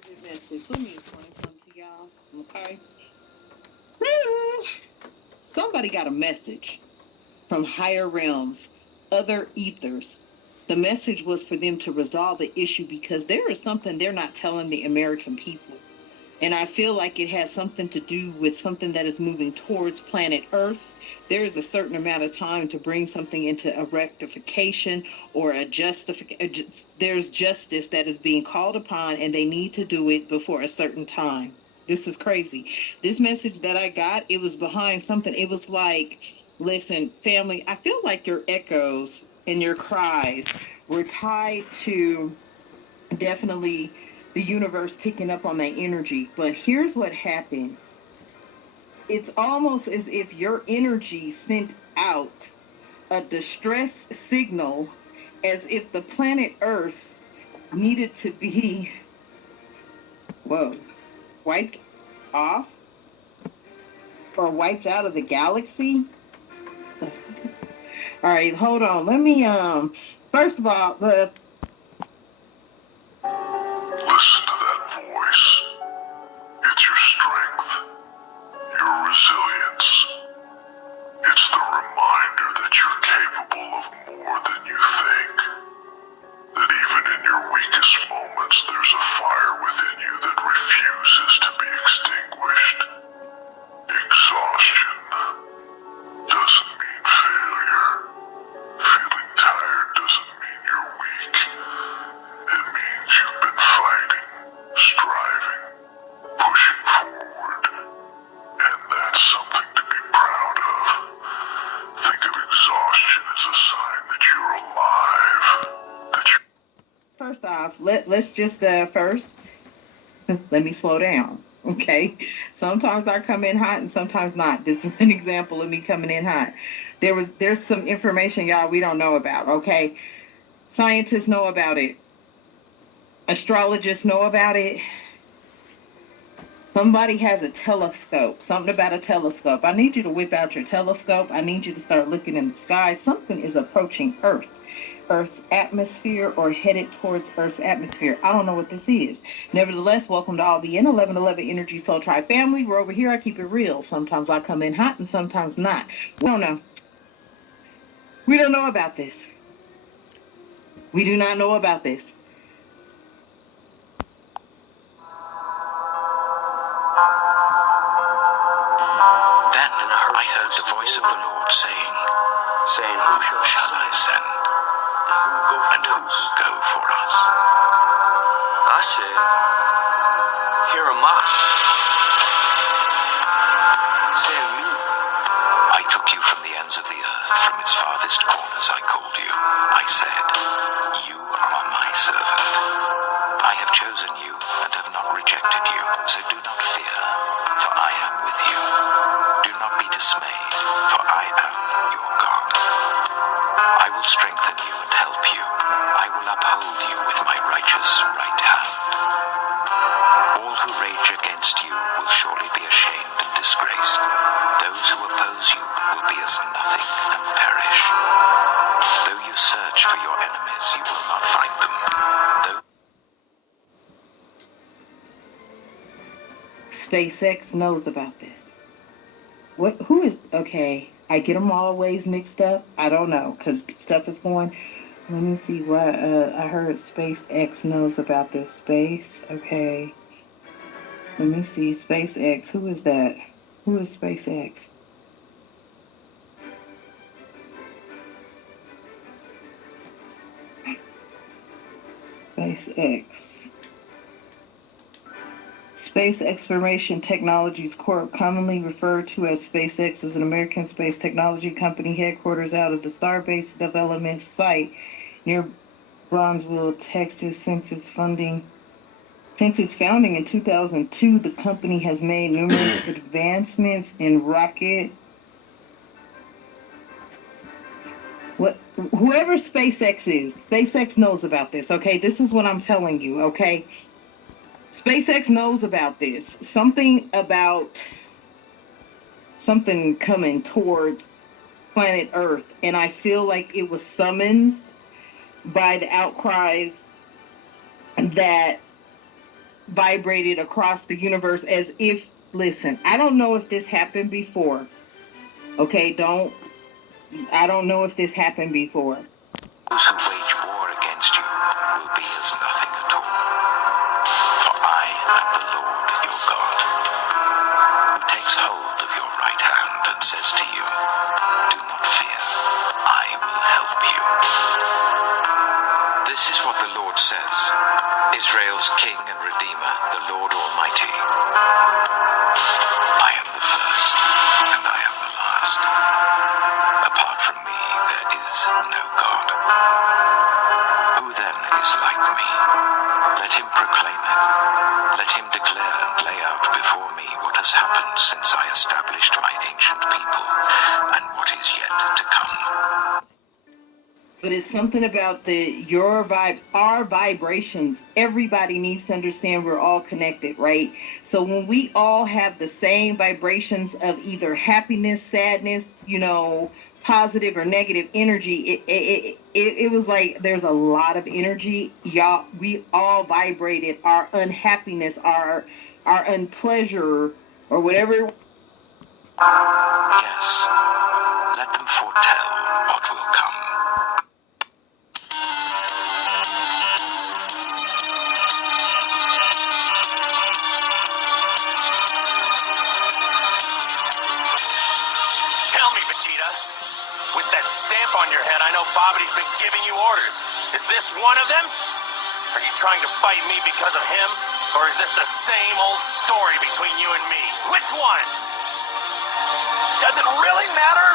urgent message. Let me explain something to y'all. Okay. Somebody got a message from higher realms, other ethers. The message was for them to resolve the issue because there is something they're not telling the American people. And I feel like it has something to do with something that is moving towards planet Earth. There is a certain amount of time to bring something into a rectification or a justification. There's justice that is being called upon, and they need to do it before a certain time. This is crazy. This message that I got, it was behind something. It was like, listen, family, I feel like your echoes and your cries were tied to definitely the universe picking up on that energy. But here's what happened. It's almost as if your energy sent out a distress signal, as if the planet Earth needed to be, wiped off or wiped out of the galaxy. All right, hold on. Let me, first of all, Listen to that voice. It's your strength, your resilience. It's the reminder that you're capable of more than you think. That even in your weakest moments, there's a fire within you that refuses to be extinguished. Exhaustion doesn't mean failure. Feeling tired doesn't mean you're weak. It means you've been fighting, striving, pushing forward. And that's something to be proud of. Think of exhaustion as a sign that you're alive. First off, let's just first let me slow down. Okay. Sometimes I come in hot and sometimes not. This is an example of me coming in hot. There's some information, y'all, we don't know about. Okay. Scientists know about it. Astrologists know about it. Somebody has a telescope. Something about a telescope. I need you to whip out your telescope. I need you to start looking in the sky. Something is approaching Earth's atmosphere, or headed towards Earth's atmosphere. I don't know what this is. Nevertheless, welcome to all the 1111 Energy Soul Tribe family. We're over here. I keep it real. Sometimes I come in hot and sometimes not. We don't know. We don't know about this. We do not know about this. Then I heard the voice of the Lord saying, Who shall I send? And who will go for us? I said, Here am I. Send me. I took you from the ends of the earth, from its farthest corners I called you. I said, You are my servant. I have chosen you and have not rejected you, so do not fear, for I am with you. Do not be dismayed, for I am your God. I will strengthen you and help you. I will uphold you with my righteous right hand. All who rage against you will surely be ashamed and disgraced. Those who oppose you will be as nothing and perish. Though you search for your enemies, you will not find them. SpaceX knows about this. Who is, okay, I get them always mixed up. I don't know, because stuff is going. Let me see what, I heard SpaceX knows about this. Space, okay. Let me see, SpaceX, who is that? Who is SpaceX? SpaceX. Space Exploration Technologies Corp., commonly referred to as SpaceX, is an American space technology company headquarters out of the Starbase Development Site near Bronzeville, Texas. Since its founding in 2002, the company has made numerous advancements in rocket. Whoever SpaceX is, SpaceX knows about this, okay? This is what I'm telling you, okay? SpaceX knows about this. Something coming towards planet Earth, and I feel like it was summoned by the outcries that vibrated across the universe as if, listen, I don't know if this happened before. Okay, I don't know if this happened before. Those who wage war against you will be as nothing at all. For I am the Lord your God, who takes hold of your right hand and says to you, do not fear, I will help you. This is what the Lord says, Israel's King and Redeemer, the Lord Almighty. I am the first, and I am the last. Apart from me, there is no God. Who then is like me? Let him proclaim it. Let him declare and lay out before me what has happened since I established my ancient people, and what is yet to come. But it's something about your vibes, our vibrations. Everybody needs to understand we're all connected, right? So when we all have the same vibrations of either happiness, sadness, positive or negative energy, it was like there's a lot of energy. Y'all, we all vibrated our unhappiness, our unpleasure, or whatever. Yes, let them foretell what will come. Tell me, Vegeta. With that stamp on your head, I know Babidi's been giving you orders. Is this one of them? Are you trying to fight me because of him? Or is this the same old story between you and me? Which one? Does it really matter?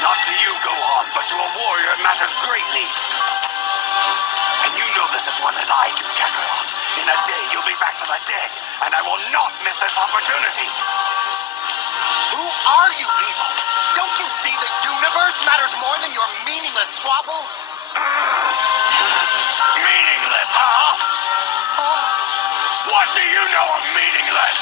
Not to you, Gohan, but to a warrior it matters greatly. And you know this as well as I do, Kakarot. In a day, you'll be back to the dead, and I will not miss this opportunity. Who are you people? Don't you see the universe matters more than your meaningless squabble? Meaningless, huh? What do you know of meaningless?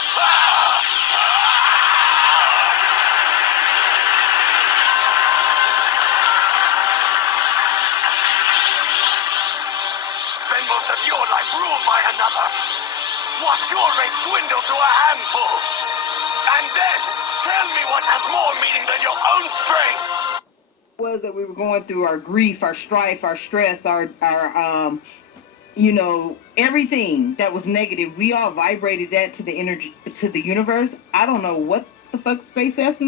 Spend most of your life ruled by another. Watch your race dwindle to a handful. And then tell me what has more meaning than your own strength. Was that we were going through our grief, our strife, our stress, our everything that was negative. We all vibrated that to the energy, to the universe. I don't know what the fuck SpaceX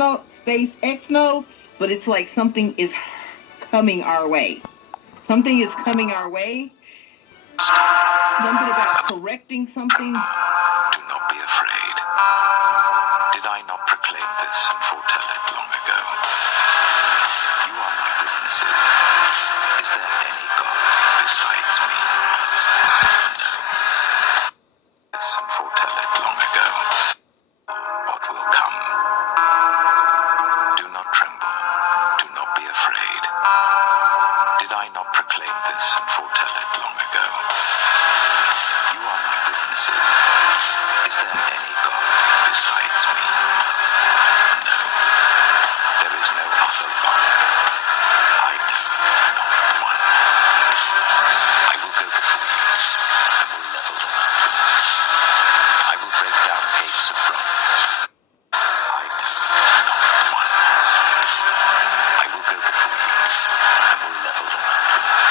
knows, but it's like something is coming our way. Something is coming our way. Something about correcting something. Do not be afraid. Did I not proclaim this and foretell it long ago? You are my witnesses. Is there any God besides me? No. This and foretell it long ago. What will come? Do not tremble. Do not be afraid. Did I not proclaim this and foretell it long ago? You are my witnesses. Is there any God besides me? No. There is no other rock. I know not one. I will go before you and will level the mountains. I will break down gates of bronze. I know not one. I will go before you and will level the mountains.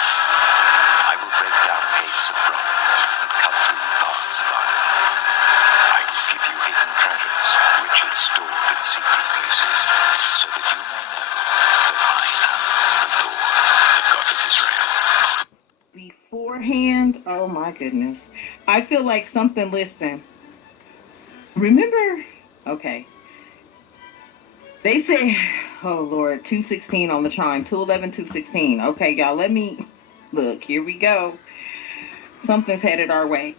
I will break down gates of bronze and cut through bars of iron. I will give you hidden treasures, riches stored in secret places, so that you may know that I am the Lord, the God of Israel. Beforehand, oh my goodness. I feel like something, listen. Remember, okay. They say, oh Lord, 2:16 on the chime, 2:11, 2:16. Okay, y'all, let me, look, here we go. Something's headed our way.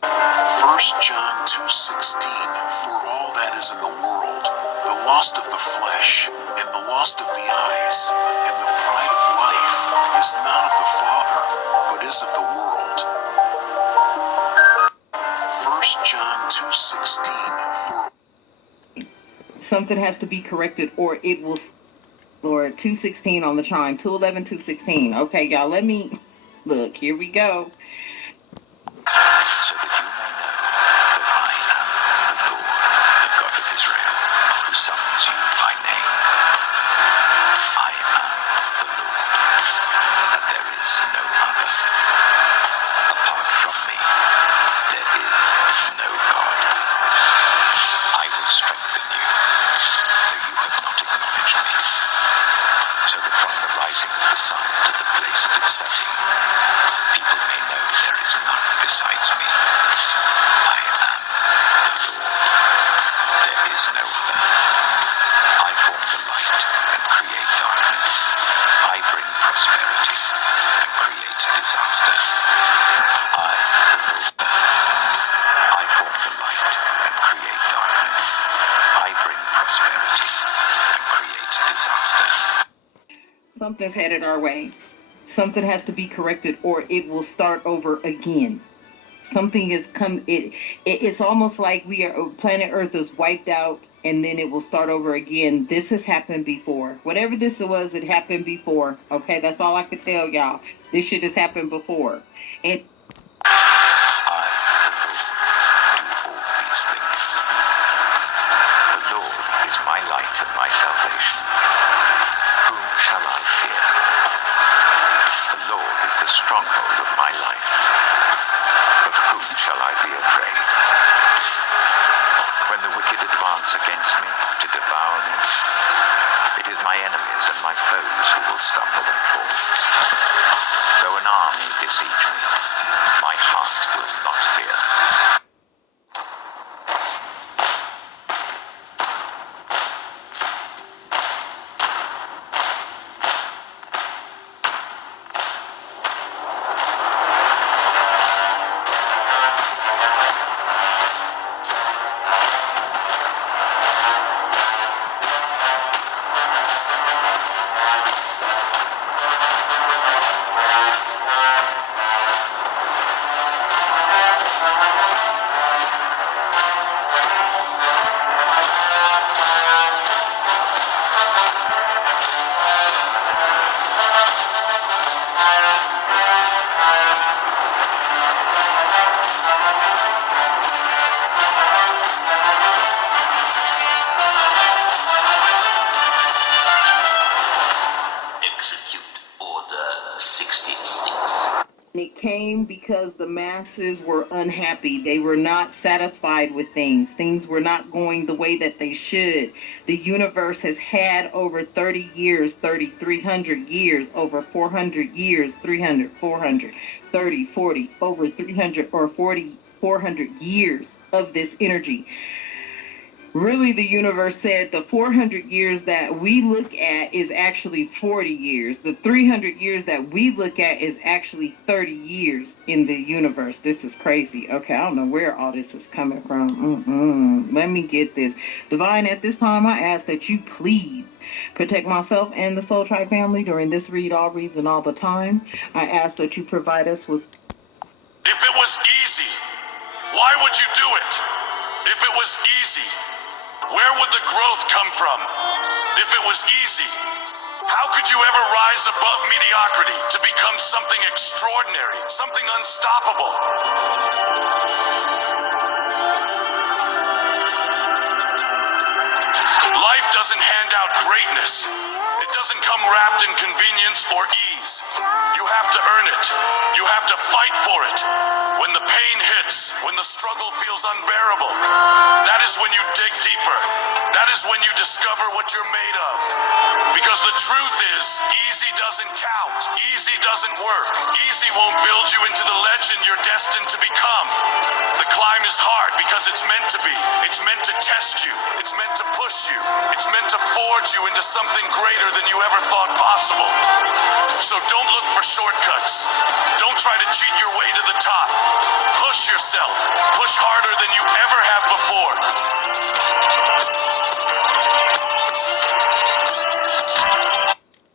1 John 2:16, for all that is in the world, the lust of the flesh, and the lust of the eyes, and the pride of life, is not of the Father, but is of the world. 1 John 2:16, for Something has to be corrected or it will, Lord, 2:16 on the chime, 2:11, 2:16. Okay, y'all, let me, Look, here we go. So that you may know that I am the Lord, the God of Israel, who summons you by name. I am the Lord, and there is no other. Apart from me, there is no God. I will strengthen you, though you have not acknowledged me, so that from the rising of the sun to the place of its setting, people may know there is none besides me. I am the Lord. There is no other. I form the light and create darkness. I bring prosperity and create disaster. I, the Lord, I form the light and create darkness. I bring prosperity and create disaster. Something's headed our way. Something has to be corrected or it will start over again. Something is it's almost like planet Earth is wiped out and then it will start over again. This has happened before. Whatever this was, it happened before. Okay, that's all I could tell y'all. This shit has happened before. And I, the Lord, do all these things. The Lord is my light and my salvation. Whom shall I fear? The Lord is the stronghold of my life. Of whom shall I be afraid? When the wicked advance against me to devour me, it is my enemies and my foes who will stumble and fall. Though an army besiege me, my heart will not fear. Execute Order 66. And it came because the masses were unhappy. They were not satisfied with things. Things were not going the way that they should. The universe has had over 30 years, 300 years, over 400 years, 300, 400, 30, 40, over 300 or 40, 400 years of this energy. Really, the universe said the 400 years that we look at is actually 40 years. The 300 years that we look at is actually 30 years in the universe. This is crazy. Okay, I don't know where all this is coming from. Let me get this. Divine, at this time, I ask that you please protect myself and the Soul Tribe family during this read, all reads, and all the time. I ask that you provide us with... If it was easy, why would you do it? If it was easy, where would the growth come from? If it was easy, how could you ever rise above mediocrity to become something extraordinary, something unstoppable? Life doesn't hand out greatness. It doesn't come wrapped in convenience or ease. You have to earn it. You have to fight for it. When the pain hits, when the struggle feels unbearable, that is when you dig deeper. That is when you discover what you're made of. Because the truth is, easy doesn't count. Easy doesn't work. Easy won't build you into the legend you're destined to become. The climb is hard because it's meant to be. It's meant to test you. It's meant to push you. It's meant to forge you into something greater than you ever thought possible. So don't look for shortcuts. Don't try to cheat your way to the top. Push yourself. Push harder than you ever have before.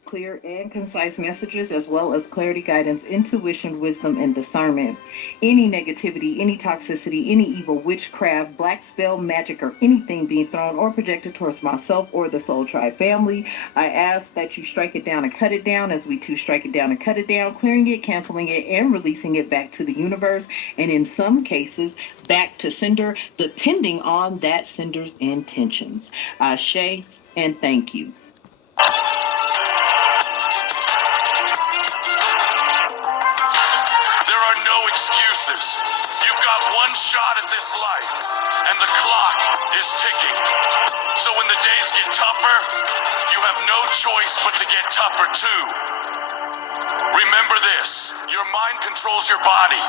Clear and concise messages as well as clarity, guidance, intuition, wisdom, and discernment. Any negativity, any toxicity, any evil, witchcraft, black spell, magic, or anything being thrown or projected towards myself or the Soul Tribe family, I ask that you strike it down and cut it down as we too strike it down and cut it down, clearing it, canceling it, and releasing it back to the universe, and in some cases, back to sender, depending on that sender's intentions. Ashe, and thank you. There are no excuses. You've got one shot at this life, and the clock is ticking. So when the days get tougher, you have no choice but to get tougher too. Remember this, your mind controls your body.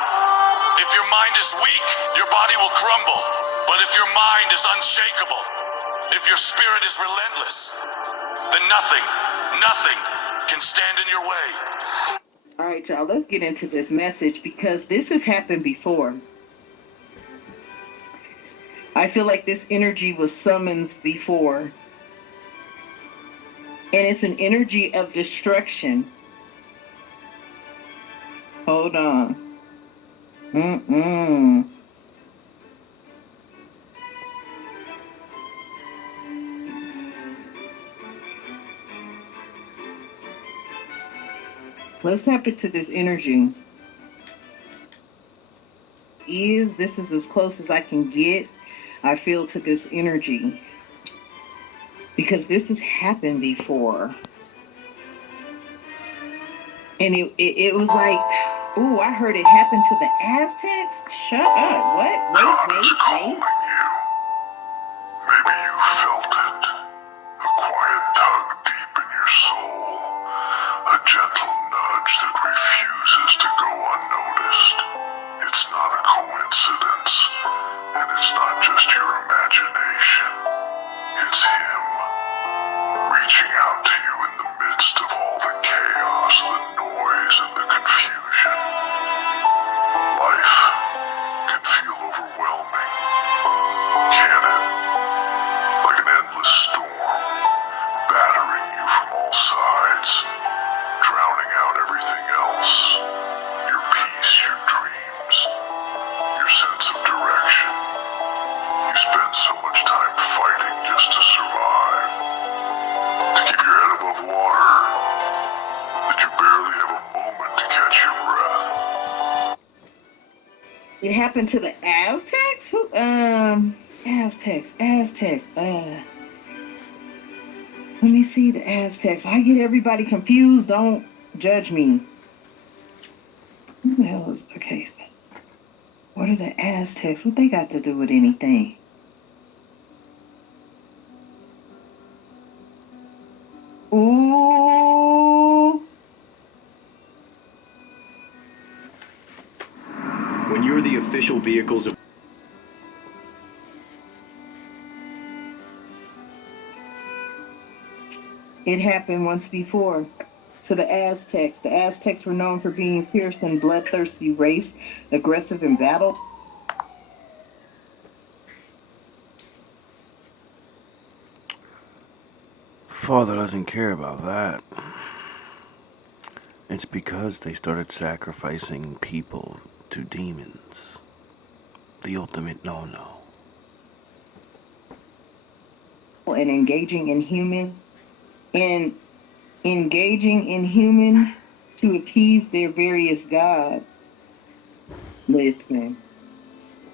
If your mind is weak, your body will crumble. But if your mind is unshakable, if your spirit is relentless, then nothing can stand in your way. All right, y'all, let's get into this message because this has happened before. I feel like this energy was summoned before. And it's an energy of destruction. Hold on. Let's tap into this energy. This is as close as I can get, I feel, to this energy. Because this has happened before. And it was like, ooh, I heard it happen to the Aztecs? Shut up. What? God is calling you. Maybe you felt it. A quiet tug deep in your soul. A gentle nudge that refuses to go unnoticed. It's not a coincidence. And it's not just your imagination. It's him. Reaching out to you in the midst of all the chaos, the noise, and the confusion. Life can feel overwhelming, can it? Like an endless storm, battering you from all sides, drowning out everything else. Your peace, your dreams, your sense of direction. You spend so much time fighting just to survive, to keep your head above water, that you barely have a moment to catch your breath. It happened to the Aztecs? Who? Aztecs. Let me see the Aztecs. I get everybody confused. Don't judge me. Who the hell is... Okay. What are the Aztecs? What they got to do with anything? Ooh. When you're the official vehicles of... It happened once before to the Aztecs. The Aztecs were known for being fierce and bloodthirsty race, aggressive in battle. Father doesn't care about that. It's because they started sacrificing people to demons. The ultimate no-no. And engaging in human to appease their various gods. Listen,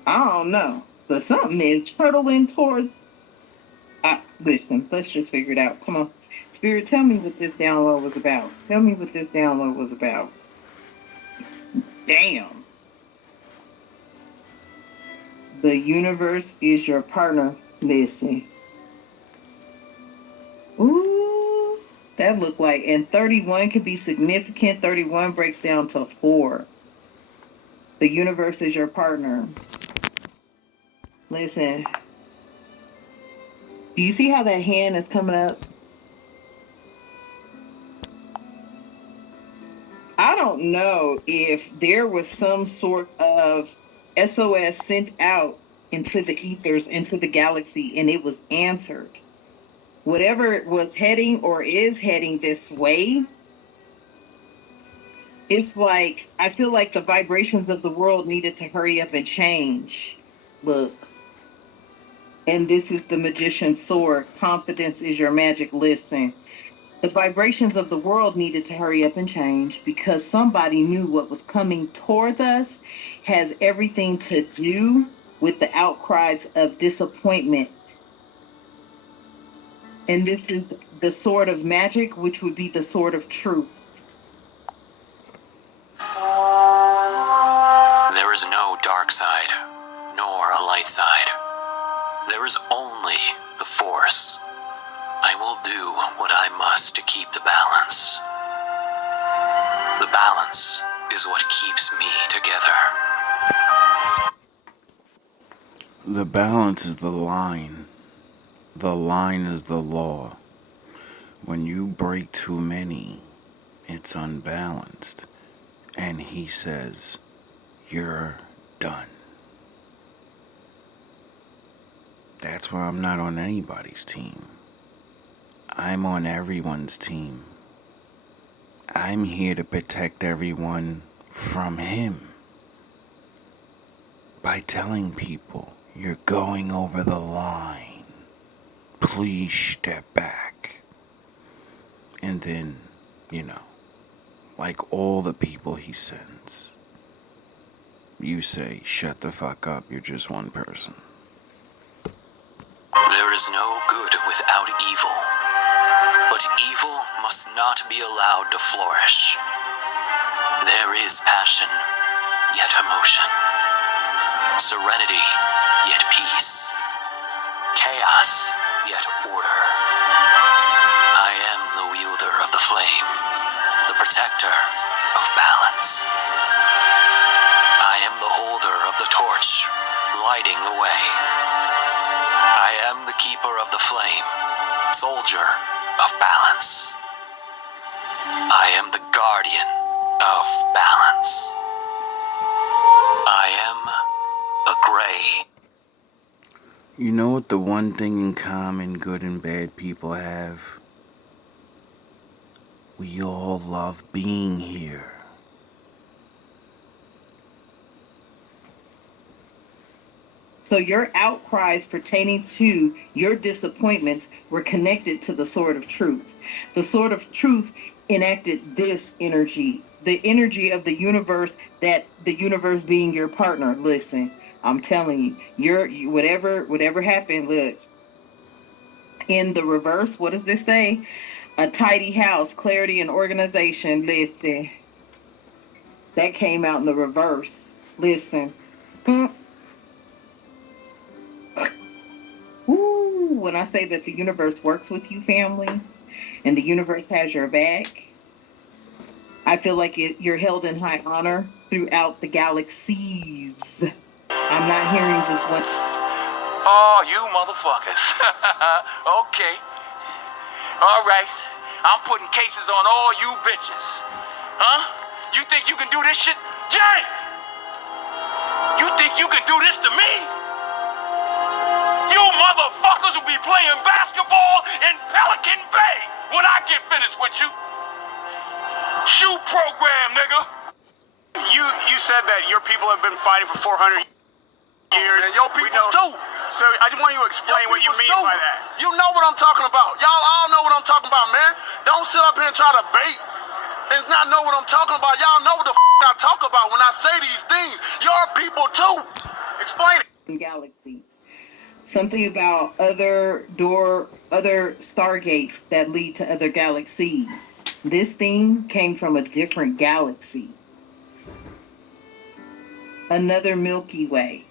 I don't know, but something is hurtling towards... listen, let's just figure it out. Come on. Spirit, tell me what this download was about. Tell me what this download was about. Damn. The universe is your partner. Listen. Ooh, that looked like... And 31 could be significant. 31 breaks down to 4. The universe is your partner. Listen. Do you see how that hand is coming up? I don't know if there was some sort of SOS sent out into the ethers, into the galaxy, and it was answered. Whatever was heading or is heading this way, It's like I feel like the vibrations of the world needed to hurry up and change. Look, and this is the magician's sword. Confidence is your magic. Listen. The vibrations of the world needed to hurry up and change because somebody knew what was coming towards us has everything to do with the outcries of disappointment. And this is the sword of magic, which would be the sword of truth. There is no dark side, nor a light side. There is only the Force. I will do what I must to keep the balance. The balance is what keeps me together. The balance is the line. The line is the law. When you break too many, it's unbalanced. And he says, you're done. That's why I'm not on anybody's team. I'm on everyone's team. I'm here to protect everyone from him. By telling people, you're going over the line. Please step back. And then, like all the people he sends, you say, shut the fuck up, you're just one person. There is no good without evil, but evil must not be allowed to flourish. There is passion, yet emotion. Serenity, yet peace. Chaos, yet order. I am the wielder of the flame, the protector of balance. I am the holder of the torch, lighting the way. I am the keeper of the flame, soldier of balance. I am the guardian of balance. I am a gray. You know what the one thing in common good and bad people have? We all love being here. So your outcries pertaining to your disappointments were connected to the sword of truth. The sword of truth enacted this energy, the energy of the universe, that the universe being your partner. Listen, I'm telling you, whatever happened, look. In the reverse, what does this say? A tidy house, clarity and organization. Listen. That came out in the reverse. Listen. Ooh, when I say that the universe works with you, family, and the universe has your back, I feel like you're held in high honor throughout the galaxies. I'm not hearing just one. Oh, you motherfuckers. Okay. All right. I'm putting cases on all you bitches. Huh? You think you can do this shit? Jay! You think you can do this to me? You motherfuckers will be playing basketball in Pelican Bay when I get finished with you. Shoot program, nigga. You said that your people have been fighting for 400 years. And your people's too. So I just want you to explain what you mean by that. You know what I'm talking about. Y'all all know what I'm talking about, man. Don't sit up here and try to bait and not know what I'm talking about. Y'all know what the I talk about when I say these things. Your people too. Explain it. Galaxy. Something about other stargates that lead to other galaxies. This thing came from a different galaxy. Another Milky Way.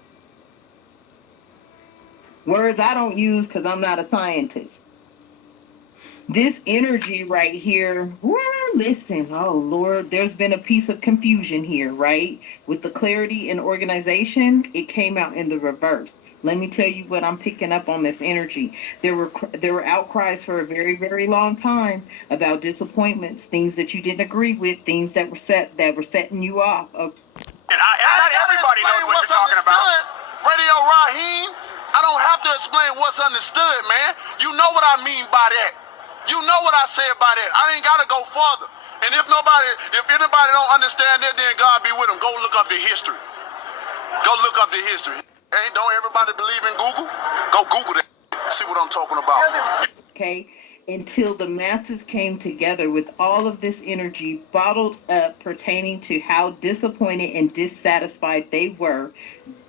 Words I don't use because I'm not a scientist. This energy right here, listen, oh Lord, there's been a piece of confusion here, right? With the clarity and organization, it came out in the reverse. Let me tell you what I'm picking up on this energy. There were outcries for a very, very long time about disappointments, things that you didn't agree with, things that were setting you off. And not everybody knows what you're talking about. Radio Raheem, I don't have to explain what's understood, man. You know what I mean by that. You know what I said by that. I ain't got to go further. And if anybody don't understand that, then God be with them. Go look up the history. Go look up the history. Hey, don't everybody believe in Google? Go Google that. See what I'm talking about. Okay, until the masses came together with all of this energy bottled up pertaining to how disappointed and dissatisfied they were,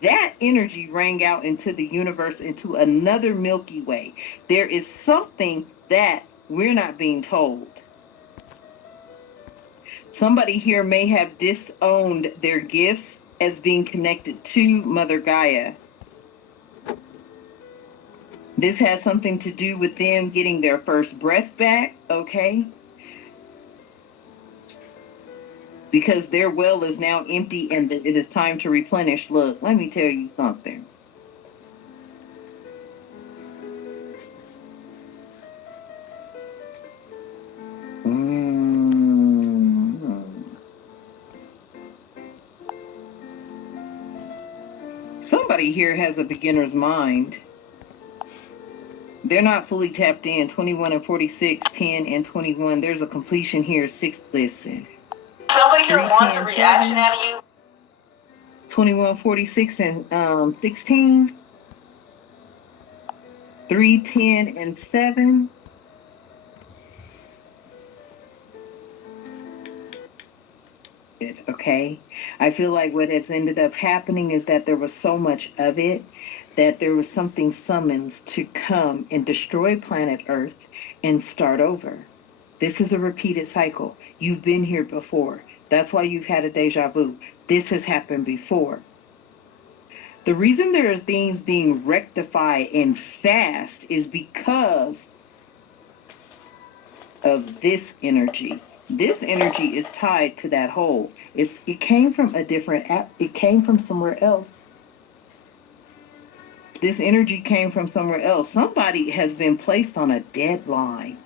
that energy rang out into the universe, into another Milky Way. There is something that we're not being told. Somebody here may have disowned their gifts as being connected to Mother Gaia. This has something to do with them getting their first breath back, okay? Because their well is now empty and it is time to replenish. Look, let me tell you something. Somebody here has a beginner's mind. They're not fully tapped in. 21 and 46, 10 and 21. There's a completion here. 6, listen. Somebody here wants a reaction out of you. 21, 46 and 16. 3, 10 and 7. Okay, I feel like what has ended up happening is that there was so much of it that there was something summons to come and destroy planet Earth and start over. This is a repeated cycle. You've been here before. That's why you've had a deja vu. This has happened before. The reason there are things being rectified and fast is because of this energy. This energy is tied to that hole. It came from it came from somewhere else. This energy came from somewhere else. Somebody has been placed on a deadline.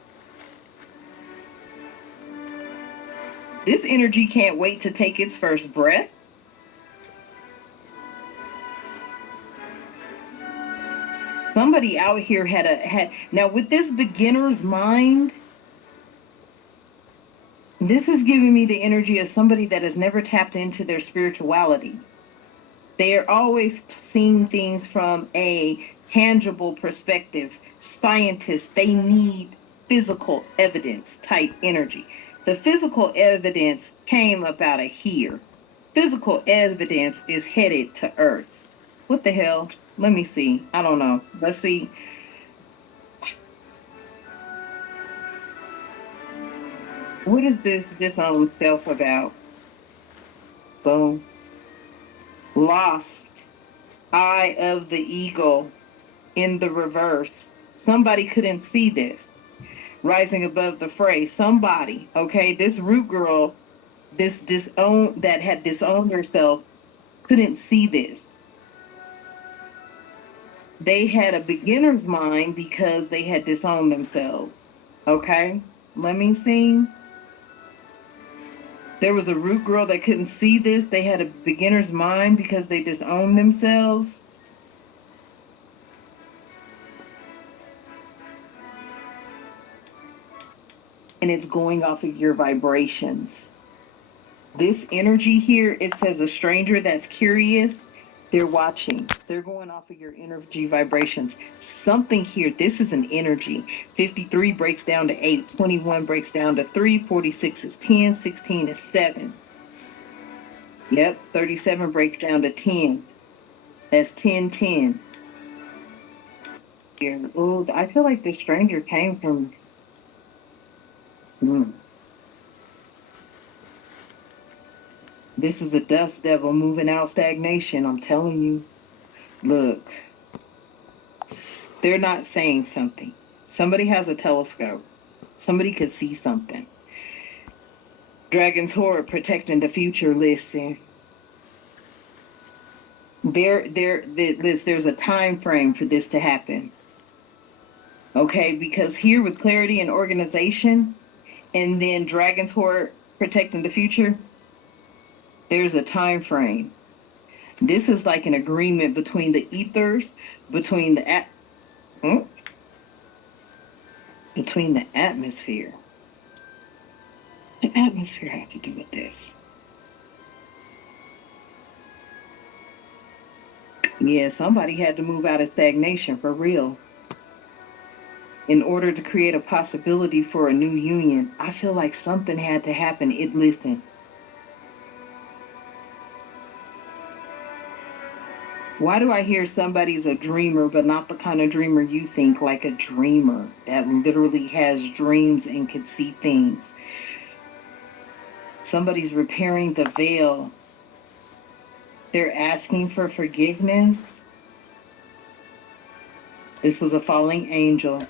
This energy can't wait to take its first breath. Somebody out here had now with this beginner's mind, this is giving me the energy of somebody that has never tapped into their spirituality. They are always seeing things from a tangible perspective. Scientists, they need physical evidence type energy. The physical evidence came up out of here. Physical evidence is headed to Earth. What the hell? Let me see. I don't know. Let's see. What is this disowned self about? Boom. Lost. Eye of the eagle in the reverse. Somebody couldn't see this. Rising above the fray. Somebody, okay, this root girl, that had disowned herself, couldn't see this. They had a beginner's mind because they had disowned themselves. Okay, let me see. There was a root girl that couldn't see this. They had a beginner's mind because they disowned themselves. And it's going off of your vibrations. This energy here, it says a stranger that's curious, they're watching. They're going off of your energy vibrations. Something here, this is an energy. 53 breaks down to 8, 21 breaks down to 3, 46 is 10, 16 is 7. Yep, 37 breaks down to 10. That's 10, 10. Here, oh, I feel like this stranger came from... This is a dust devil moving out stagnation, I'm telling you. Look, they're not saying something. Somebody has a telescope. Somebody could see something. Dragon's Horde protecting the future, listen. There's a time frame for this to happen. Okay, because here with clarity and organization, and then Dragon's Horde protecting the future, there's a time frame. This is like an agreement between the ethers, between the atmosphere. The atmosphere had to do with this. Yeah, somebody had to move out of stagnation for real. In order to create a possibility for a new union, I feel like something had to happen. Listen. Why do I hear somebody's a dreamer, but not the kind of dreamer you think, like a dreamer that literally has dreams and can see things? Somebody's repairing the veil. They're asking for forgiveness. This was a falling angel.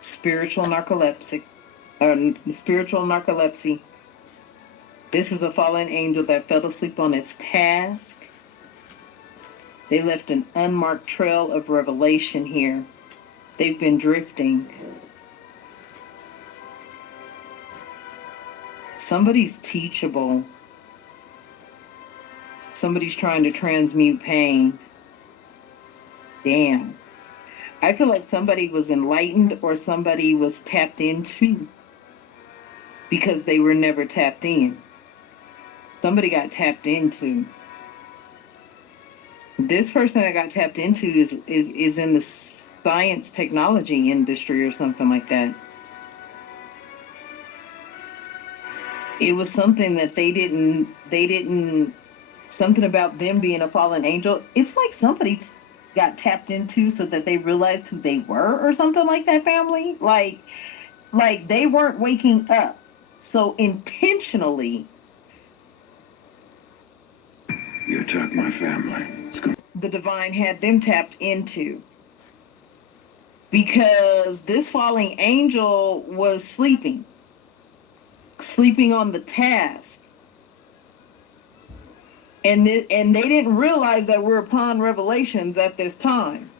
Spiritual narcolepsy. This is a fallen angel that fell asleep on its task. They left an unmarked trail of revelation here. They've been drifting. Somebody's teachable. Somebody's trying to transmute pain. Damn. I feel like somebody was enlightened or somebody was tapped into because they were never tapped in. Somebody got tapped into. This person that got tapped into is in the science technology industry or something like that. It was something that they didn't, something about them being a fallen angel. It's like somebody got tapped into so that they realized who they were or something like that, family. Like they weren't waking up. So intentionally, You attack my family. the divine had them tapped into. Because this falling angel was sleeping on the task. And they didn't realize that we're upon revelations at this time.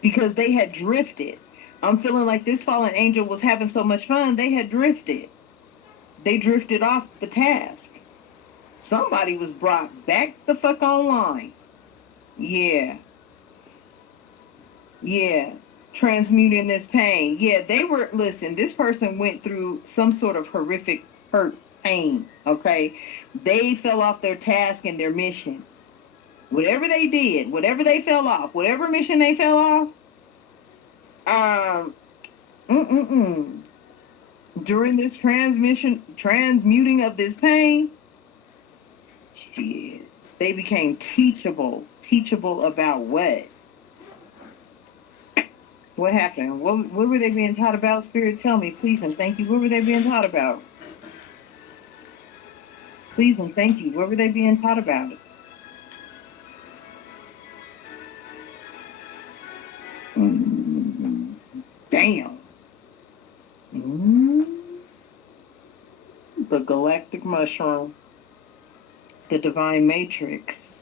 Because they had drifted. I'm feeling like this fallen angel was having so much fun, they had drifted. They drifted off the task. Somebody was brought back the fuck online. Yeah. Transmuting this pain. Yeah, listen, this person went through some sort of horrific hurt, pain, okay? They fell off their task and their mission. Whatever they did, whatever they fell off, whatever mission they fell off, during this transmuting of this pain, shit, they became teachable. Teachable about what? What happened? What were they being taught about? Spirit, tell me, please and thank you. What were they being taught about? Please and thank you. What were they being taught about? Damn. The galactic mushroom. The divine matrix.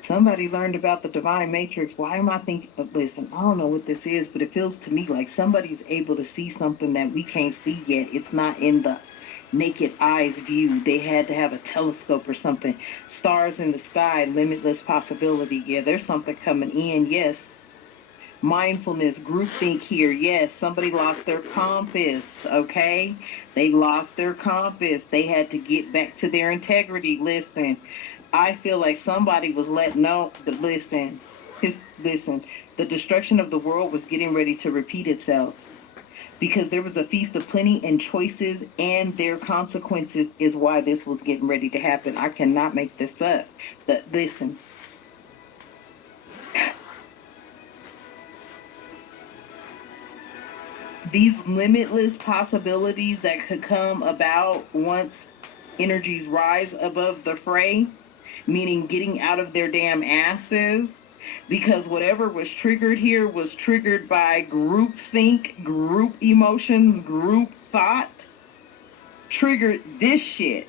Somebody learned about the divine matrix. Why am I thinking? Listen, I don't know what this is, but it feels to me like somebody's able to see something that we can't see yet. It's not in the naked eye's view. They had to have a telescope or something. Stars in the sky, limitless possibility. Yeah, there's something coming in. Yes. Mindfulness, groupthink here. Yes, somebody lost their compass, okay? They lost their compass. They had to get back to their integrity. Listen, I feel like somebody was let know that, listen, the destruction of the world was getting ready to repeat itself. Because there was a feast of plenty and choices, and their consequences is why this was getting ready to happen. I cannot make this up. Listen. These limitless possibilities that could come about once energies rise above the fray, meaning getting out of their damn asses, because whatever was triggered here was triggered by group think, group emotions, group thought, triggered this shit.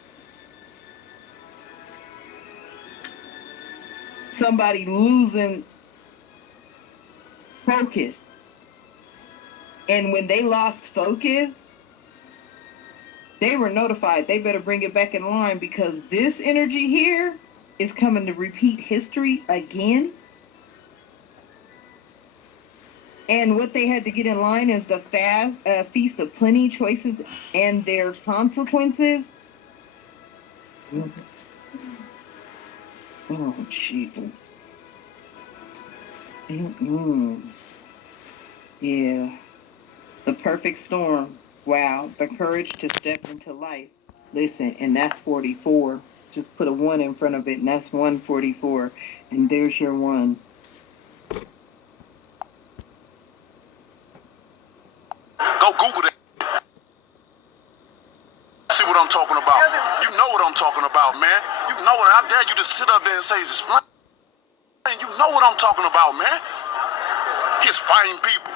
Somebody losing focus. And when they lost focus, they were notified. They better bring it back in line because this energy here is coming to repeat history again. And what they had to get in line is the feast of plenty, choices, and their consequences. Oh, Jesus. Yeah. The perfect storm. Wow. The courage to step into life. Listen, and that's 44. Just put a 1 in front of it, and that's 144. And there's your 1. Go Google that. See what I'm talking about. You know what I'm talking about, man. You know what. How dare you just sit up there and say it's explain. You know what I'm talking about, man. He's fighting people.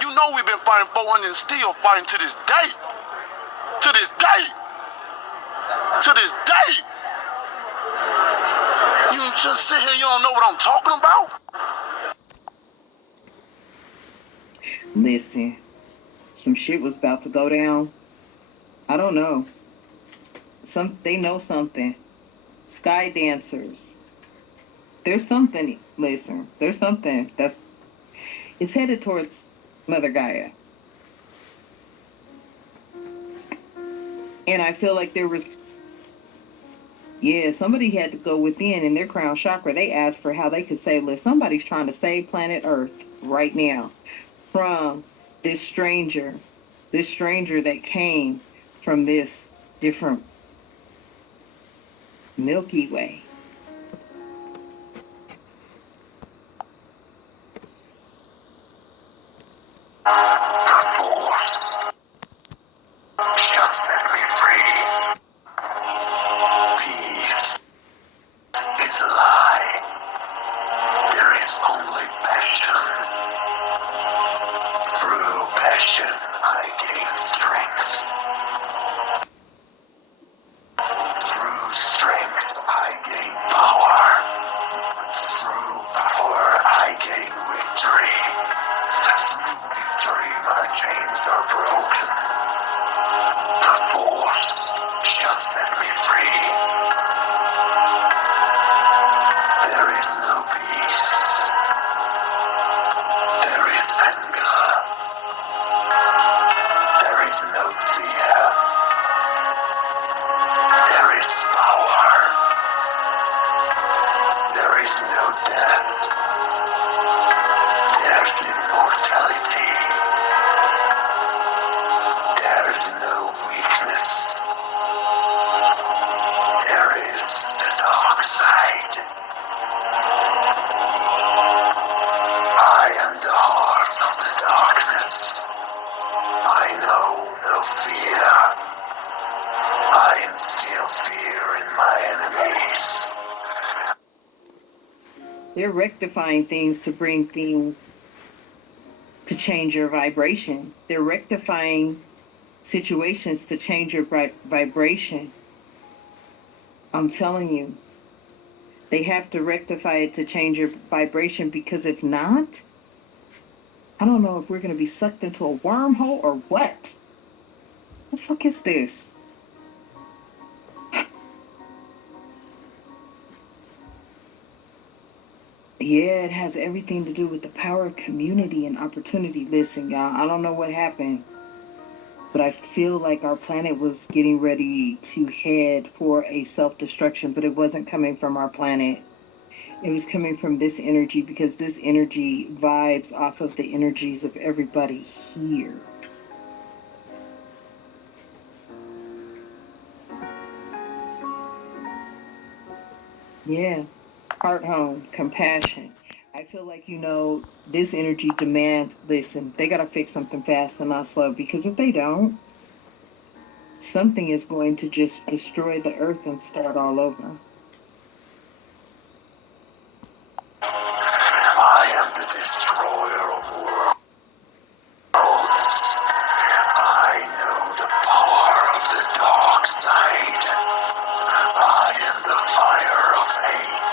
You know we've been fighting 400 and still fighting to this day. To this day. To this day. You just sit here, you don't know what I'm talking about? Listen, some shit was about to go down. I don't know. They know something. Sky dancers. There's something. Listen, there's something it's headed towards Mother Gaia. And I feel like there was, somebody had to go within in their crown chakra. They asked for how they could save. Somebody's trying to save planet Earth right now from this stranger that came from this different Milky Way. Just set me free. Peace is a lie. There is only passion. Through passion, I gain strength. Through strength, I gain power. Through power, I gain victory. Through victory, my chains are broken. The Force shall set me free. There is no peace. There is anger. There is no fear. There is power. There is no death. There's immortality. There's no weakness. There is the dark side. I am the heart of the darkness. I know no fear. I instill fear in my enemies. They're rectifying things to bring things to change your vibration. They're rectifying situations to change your vibration. I'm telling you, they have to rectify it to change your vibration, because if not, I don't know if we're going to be sucked into a wormhole or what. The fuck is this? Yeah, it has everything to do with the power of community and opportunity. Listen, y'all, I don't know what happened, but I feel like our planet was getting ready to head for a self-destruction, but it wasn't coming from our planet. It was coming from this energy, because this energy vibes off of the energies of everybody here. Yeah. Heart home, compassion. I feel like, this energy demands, listen, they got to fix something fast and not slow, because if they don't, something is going to just destroy the earth and start all over. I am the destroyer of worlds. I know the power of the dark side. I am the fire of hate.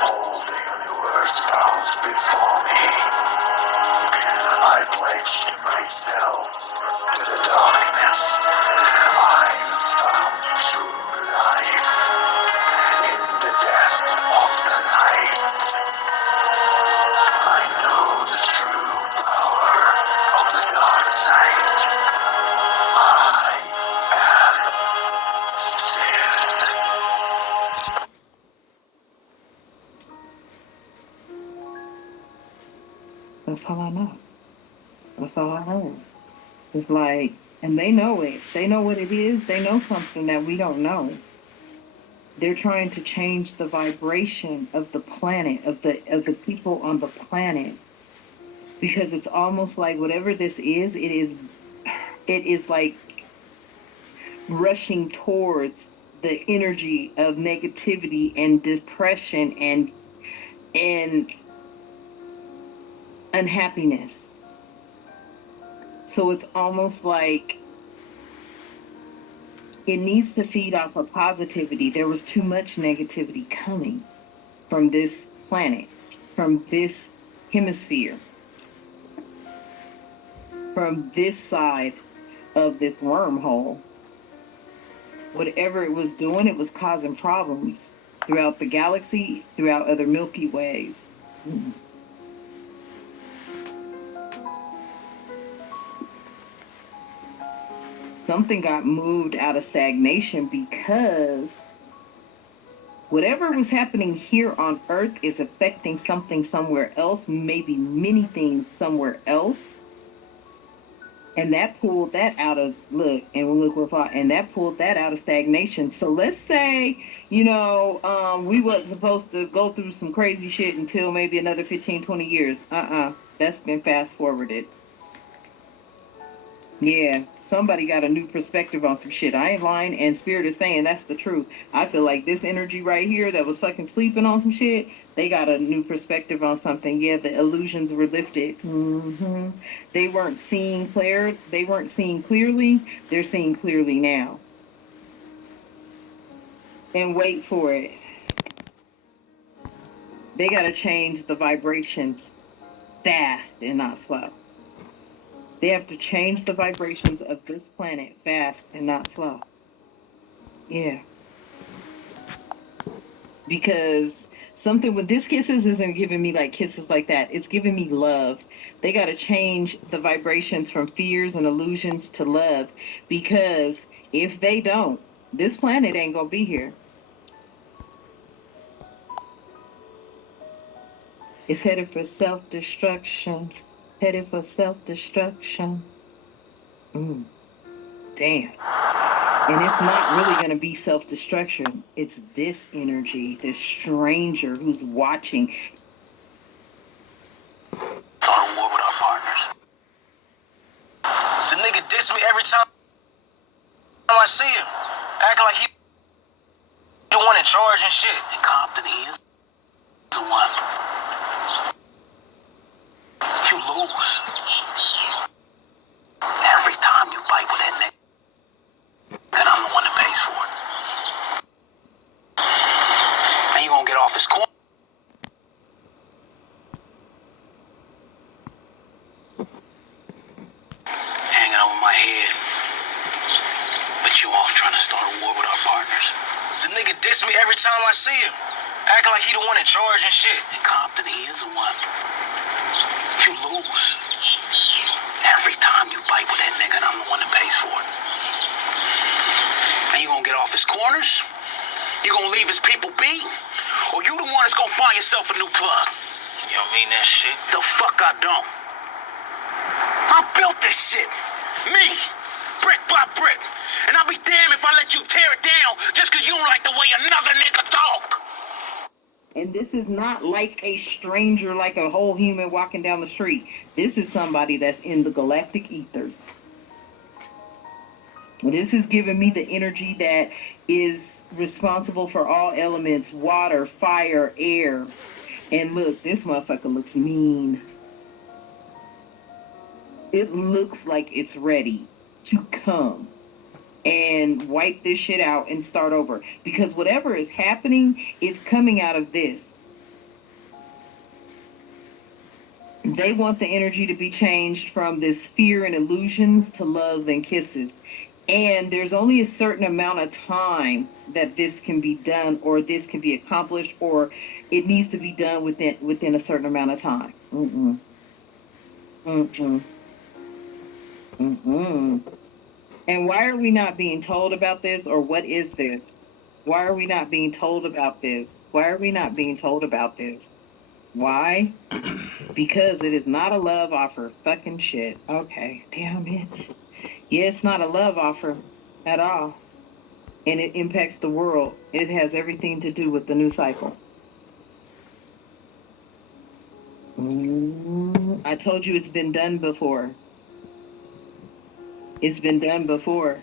All the universe bows before me. I pledged myself to the darkness. I've found true life in the depth of the night. I know the truth. That's all I know. That's all I know. It's like, and they know it. They know what it is. They know something that we don't know. They're trying to change the vibration of the planet, of the people on the planet, because it's almost like whatever this is, it is like rushing towards the energy of negativity and depression and unhappiness. So it's almost like it needs to feed off of positivity. There was too much negativity coming from this planet, from this hemisphere, from this side of this wormhole. Whatever it was doing, it was causing problems throughout the galaxy, throughout other Milky Ways. Something got moved out of stagnation because whatever was happening here on Earth is affecting something somewhere else, maybe many things somewhere else. And that pulled that out of, and that pulled that out of stagnation. So let's say, we wasn't supposed to go through some crazy shit until maybe another 15, 20 years. That's been fast forwarded. Yeah, somebody got a new perspective on some shit. I ain't lying, and Spirit is saying that's the truth. I feel like this energy right here that was fucking sleeping on some shit, they got a new perspective on something. Yeah, the illusions were lifted. They weren't seeing clearly. They're seeing clearly now. And wait for it. They got to change the vibrations fast and not slow. They have to change the vibrations of this planet fast and not slow. Yeah. Because something with this kisses isn't giving me like kisses like that. It's giving me love. They got to change the vibrations from fears and illusions to love. Because if they don't, this planet ain't going to be here. It's headed for self-destruction. Headed for self-destruction. Damn. And it's not really going to be self-destruction. It's this energy, this stranger who's watching. Start a war with our partners. The nigga diss me every time I see him. Acting like he the one in charge and shit. And Compton, he is the one. You lose. Every time you bite with that nigga, then I'm the one that pays for it. And you gonna get off his corner. Hanging over my head. But you off trying to start a war with our partners. The nigga diss me every time I see him. Acting like he the one in charge and shit. And Compton, he is the one. You lose. Every time you bite with that nigga, and I'm the one that pays for it. And you gonna get off his corners? You gonna leave his people be? Or you the one that's gonna find yourself a new plug? You don't mean that shit? The fuck I don't. I built this shit. Me. Brick by brick. And I'll be damned if I let you tear it down just cause you don't like the way another nigga talk. And this is not like a stranger, like a whole human walking down the street. This is somebody that's in the galactic ethers. This is giving me the energy that is responsible for all elements: water, fire, air. And look, this motherfucker looks mean. It looks like it's ready to come and wipe this shit out and start over. Because whatever is happening is coming out of this. They want the energy to be changed from this fear and illusions to love and kisses. And there's only a certain amount of time that this can be done, or this can be accomplished, or it needs to be done within a certain amount of time. And why are we not being told about this, or what is this? Why are we not being told about this? Why are we not being told about this? Why? Because it is not a love offer. Fucking shit. Okay, damn it. Yeah, it's not a love offer at all. And it impacts the world. It has everything to do with the new cycle. I told you it's been done before. It's been done before.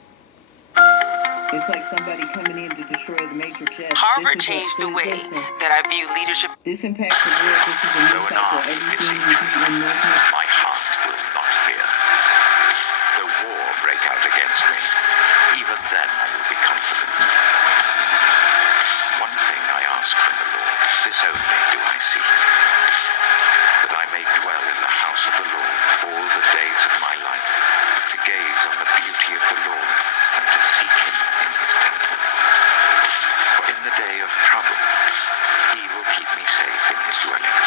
It's like somebody coming in to destroy the matrix. Yes, Harvard changed the way that I view leadership. This impacts the world. This is a new Though an cycle. army Everything besiege will me, be in movement. my heart will not fear. Though war break out against me, even then I will be confident. One thing I ask from the Lord, this only do I seek, that I may dwell in the house of the Lord all the days of my life, to gaze on the beauty of the Lord and to seek him in his temple. For in the day of trouble, he will keep me safe in his dwelling.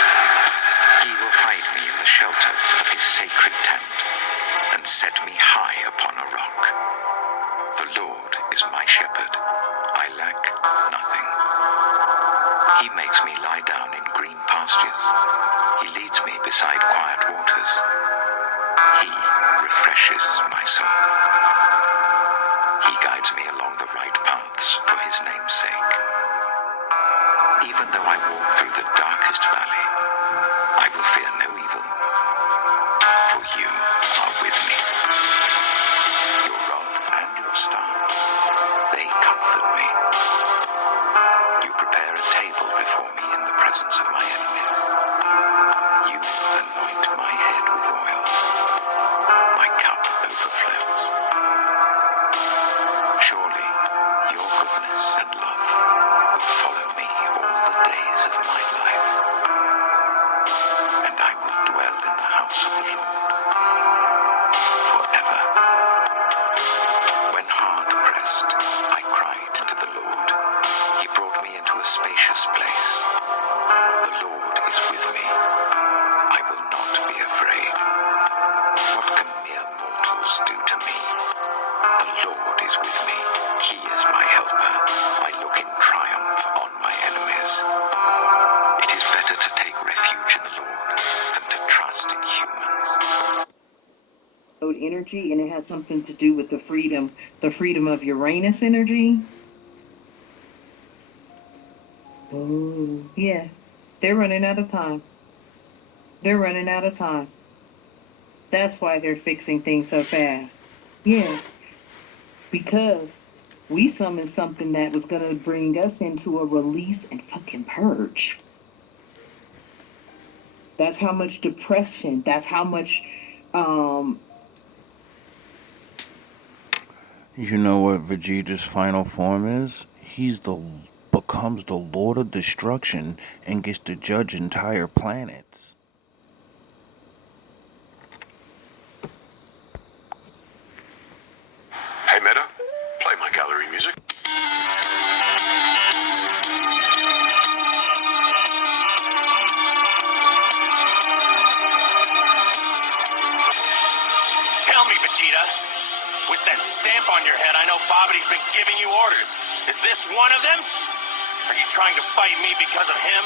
He will hide me in the shelter of his sacred tent and set me high upon a rock. The Lord is my shepherd. I lack nothing. He makes me lie down in green pastures. He leads me beside quiet waters. He refreshes my soul. He guides me along the right paths for his name's sake. Even though I walk through the darkest valley, I will fear no evil, for you are with me. Your rod and your staff, they comfort me. You prepare a table before me in the presence of my enemies. You anoint my head with oil. My cup overflows. Surely your goodness and love will follow me all the days of my life, and I will dwell in the house of the Lord forever. When hard pressed, I cried to the Lord. He brought me into a spacious place. The Lord is with me. I will not be afraid. What can mere mortals do to me? The Lord is with me. He is my helper. I look in triumph on my enemies. It is better to take refuge in the Lord than to trust in humans. Energy, and it has something to do with the freedom of Uranus energy. Oh, yeah. They're running out of time. They're running out of time. That's why they're fixing things so fast. Yeah. Because we summoned something that was going to bring us into a release and fucking purge. That's how much depression, that's how much, You know what Vegeta's final form is? He's becomes the Lord of Destruction and gets to judge entire planets. Hey, Meta, play my gallery music. Tell me, Vegeta. With that stamp on your head, I know Bobity's been giving you orders. Is this one of them? Are you trying to fight me because of him?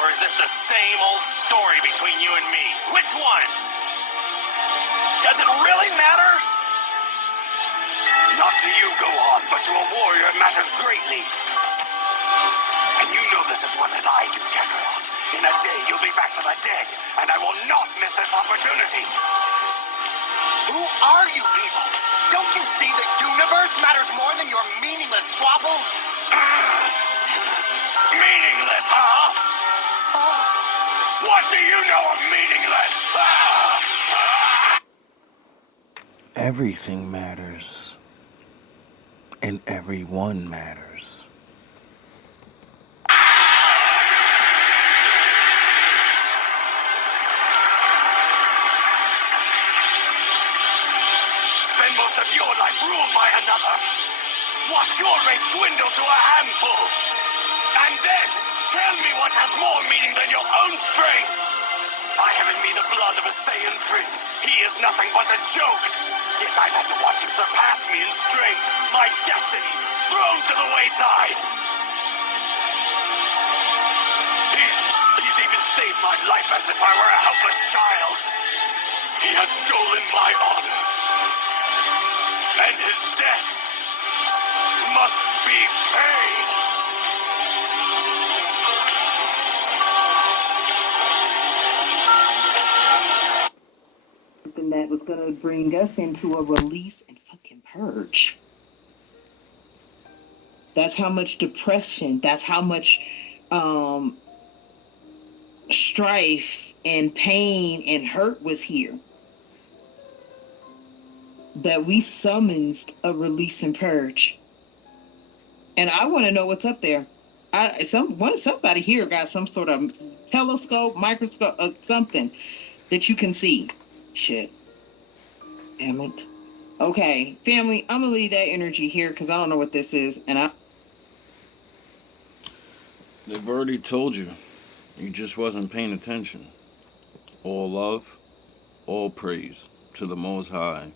Or is this the same old story between you and me? Which one? Does it really matter? Not to you, Gohan, but to a warrior it matters greatly. And you know this as well as I do, Kakarot. In a day, you'll be back to the dead, and I will not miss this opportunity. Who are you people? Don't you see the universe matters more than your meaningless squabble? Meaningless, huh? What do you know of meaningless? Everything matters. And everyone matters. Spend most of your life ruled by another. Watch your race dwindle to a handful. And then, tell me what has more meaning than your own strength. I have in me the blood of a Saiyan prince. He is nothing but a joke. Yet I've had to watch him surpass me in strength. My destiny thrown to the wayside. He's even saved my life as if I were a helpless child. He has stolen my honor. And his debts must be paid. Something that was going to bring us into a release and fucking purge. That's how much depression, that's how much strife and pain and hurt was here. That we summoned a release and purge. And I want to know what's up there. Somebody here got some sort of telescope, microscope, something that you can see. Shit. Damn it. Okay, family, I'm gonna leave that energy here because I don't know what this is, and They've already told you. You just wasn't paying attention. All love, all praise to the Most High.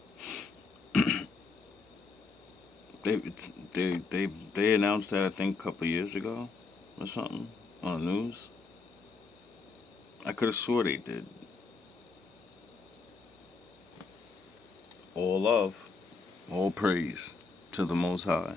They announced that I think a couple of years ago or something on the news. I could have swore they did. All love, all praise to the Most High.